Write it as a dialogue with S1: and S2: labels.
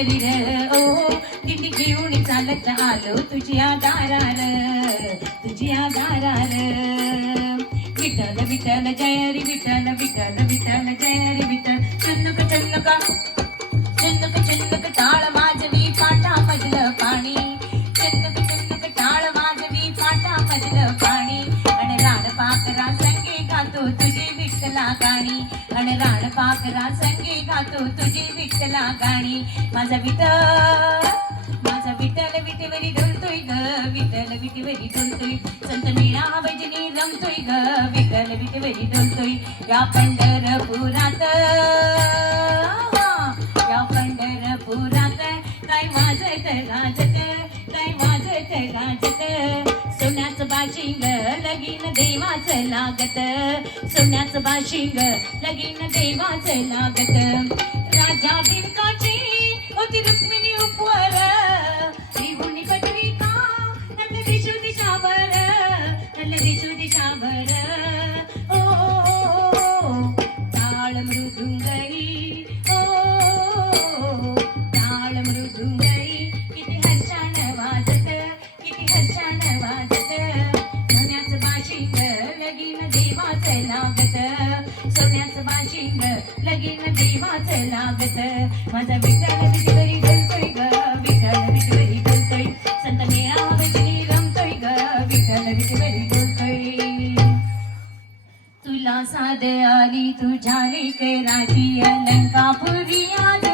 S1: आम्ही वारकरी र ओहो दिंडी घेऊन चालत आलो तुझ्या दारार तुझ्या दारार विठ्ठल विठ्ठल जय रे विठ्ठल विठ्ठल विठ्ठल जय रे विठ्ठल. चन्नक चन्नका चन्नक चन्नक टाळ माजवी पाटा मधलं पाणी. चन्नक चन्नक टाळ माजवी पाटा मधलं पाणी. अन राण पाकरा संगे गातो तुझी विठ्ठला गाणी राण पाकरा संगी गातो तुझी विठ्ठला गाणी. माझा विठ्ठल माझा विठ्ठल विठेवरी डोलतोय ग विठ्ठल विठेवरी डोलतोय संत मेळा भजनी रमतोय ग विठ्ठल विठेवरी डोलतोय या पंढरपुरात या पंढरपुरात काय माझं तर राजत काय वाजत गाजत सोन्याचं बाशिंग लगीन देवाचं लागत. सोन्याचं बाशिंग लगीन देवाचं लागत. राजा दिनकाची होती रुक्मिणी उपवर. त्रिभुवनी पटविका नंद दिशू दिशावर नंद दिशू दिशावर सोन्याचं लगीन देवाचं लागत माझा विचार विठवरी बोलतोय ग विचार विठवरी बोलतोय संत मेळा भजनी रमतोय ग विचार विठवरी बोलतोय तुला साध आली तुझ्या राजी अलंकापुरी आज